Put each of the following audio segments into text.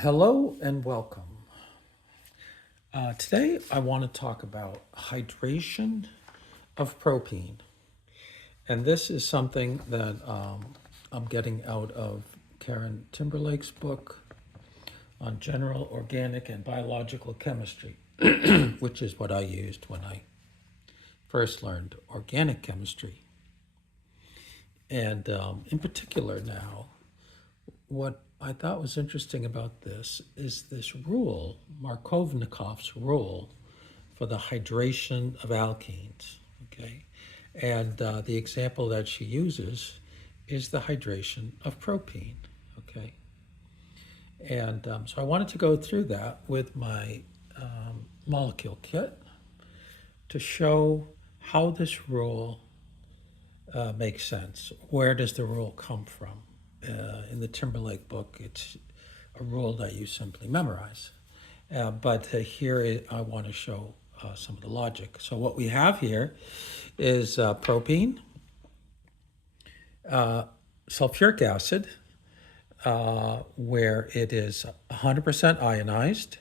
Hello and welcome. Today I want to talk about hydration of propene. And this is something that I'm getting out of Karen Timberlake's book on general organic and biological chemistry, which is what I used when I first learned organic chemistry. And in particular now, what I thought was interesting about this is this rule, Markovnikov's rule for the hydration of alkenes. Okay, and the example that she uses is the hydration of propene. Okay, and so I wanted to go through that with my molecule kit to show how this rule makes sense. Where does the rule come from? In the Timberlake book, it's a rule that you simply memorize. But here I want to show some of the logic. So what we have here is propene, sulfuric acid, where it is 100% ionized,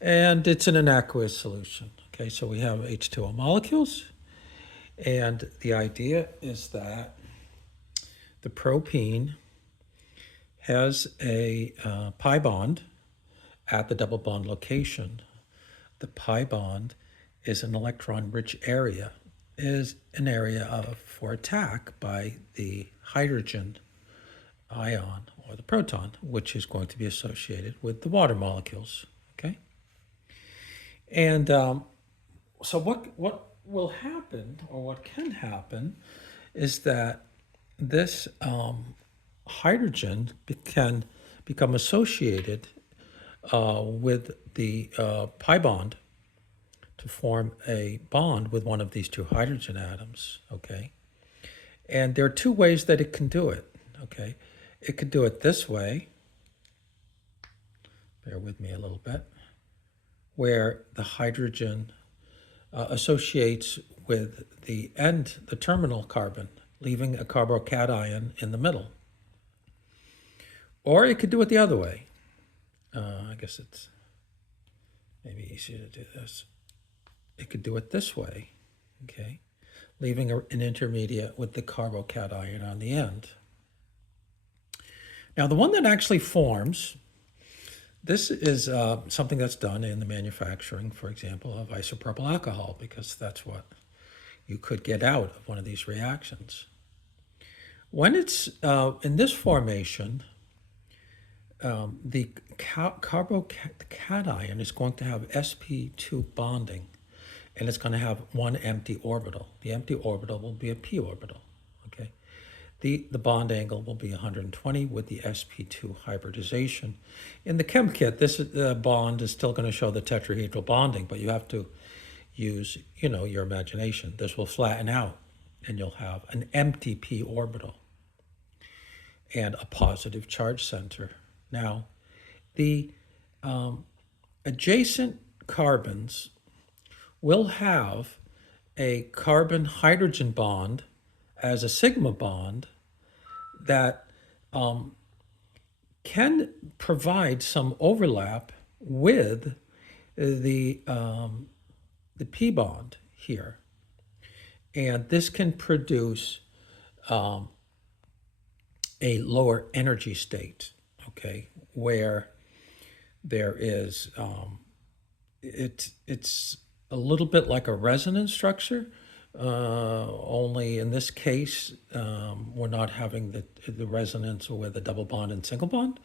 and it's in an aqueous solution. Okay, so we have H2O molecules, and the idea is that the propene has a pi bond at the double bond location. The pi bond is an electron-rich area, is an area for attack by the hydrogen ion or the proton, which is going to be associated with the water molecules. Okay, and so what will happen, or what can happen, is that this hydrogen can become associated with the pi bond to form a bond with one of these two hydrogen atoms, okay? And there are two ways that it can do it, okay? It could do it this way, bear with me a little bit, where the hydrogen associates with the terminal carbon, leaving a carbocation in the middle. Or it could do it the other way. I guess it's maybe easier to do this. It could do it this way, okay, leaving an intermediate with the carbocation on the end. Now, the one that actually forms, this is something that's done in the manufacturing, for example, of isopropyl alcohol, because that's what you could get out of one of these reactions. When it's in this formation, the carbocation is going to have sp2 bonding, and it's going to have one empty orbital. The empty orbital will be a p orbital. Okay, the bond angle will be 120 with the sp2 hybridization. In the chem kit, this bond is still going to show the tetrahedral bonding, but you have to use your imagination. This will flatten out, and you'll have an empty p orbital and a positive charge center. Now, the adjacent carbons will have a carbon-hydrogen bond as a sigma bond that can provide some overlap with the p bond here. And this can produce a lower energy state, okay, where there is, it's a little bit like a resonance structure, only in this case, we're not having the resonance with a double bond and single bond,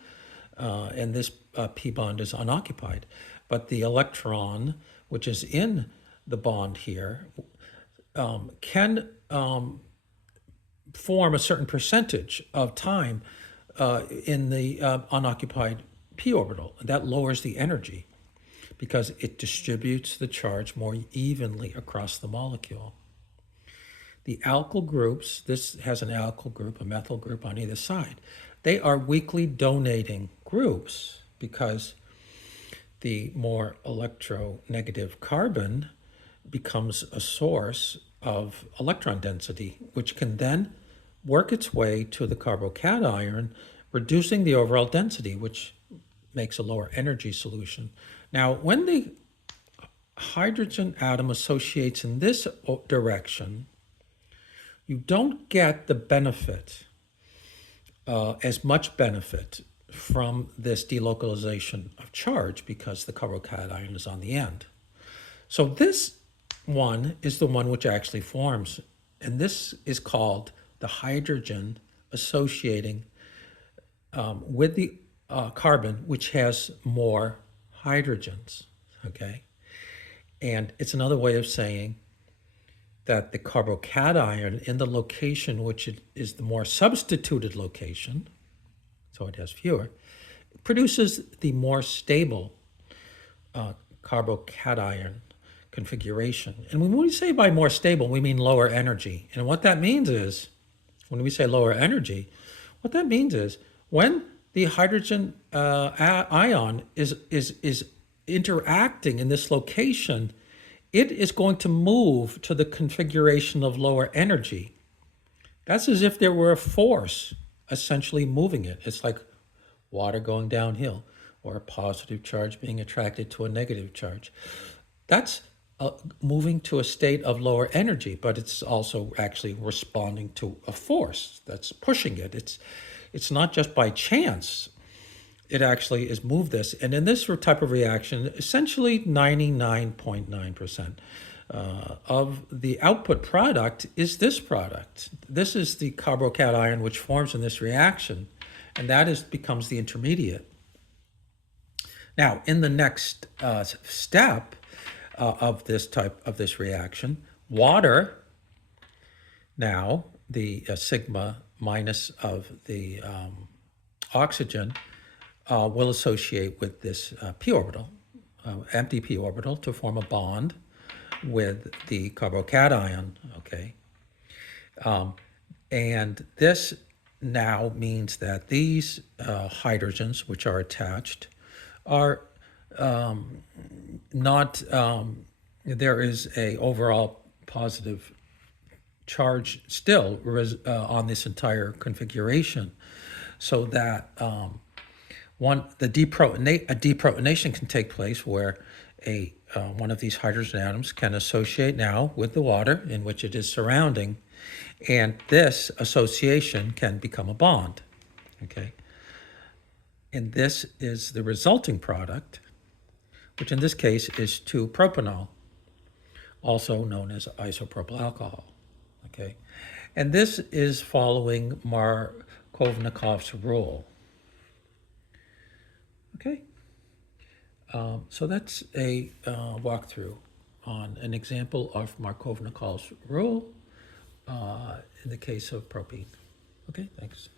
and this p bond is unoccupied. But the electron, which is in the bond here, can form a certain percentage of time in the unoccupied p orbital. That lowers the energy because it distributes the charge more evenly across the molecule. The alkyl groups, this has an alkyl group, a methyl group on either side. They are weakly donating groups because the more electronegative carbon becomes a source of electron density, which can then work its way to the carbocation, reducing the overall density, which makes a lower energy solution. Now, when the hydrogen atom associates in this direction, you don't get the benefit, as much benefit from this delocalization of charge because the carbocation is on the end. So this one is the one which actually forms, and this is called the hydrogen associating with the carbon, which has more hydrogens, okay? And it's another way of saying that the carbocation in the location which it is the more substituted location, so it has fewer, produces the more stable carbocation configuration. And when we say by more stable, we mean lower energy. And what that means is, when we say lower energy, what that means is when the hydrogen ion is interacting in this location, it is going to move to the configuration of lower energy. That's as if there were a force essentially moving it. It's like water going downhill or a positive charge being attracted to a negative charge. That's moving to a state of lower energy, but it's also actually responding to a force that's pushing it. It's not just by chance. It actually is moved this. And in this type of reaction, essentially 99.9% of the output product is this product. This is the carbocation which forms in this reaction, and that becomes the intermediate. Now, in the next step of this reaction, water, now the sigma minus of the oxygen will associate with this p orbital, empty p orbital, to form a bond with the carbocation, okay? And this now means that these hydrogens, which are attached, are not, there is a overall positive charge still on this entire configuration, so that a deprotonation can take place where one of these hydrogen atoms can associate now with the water in which it is surrounding, and this association can become a bond, okay? And this is the resulting product, which in this case is 2-propanol, also known as isopropyl alcohol, okay? And this is following Markovnikov's rule, okay? So that's a walkthrough on an example of Markovnikov's rule in the case of propene. Okay, thanks.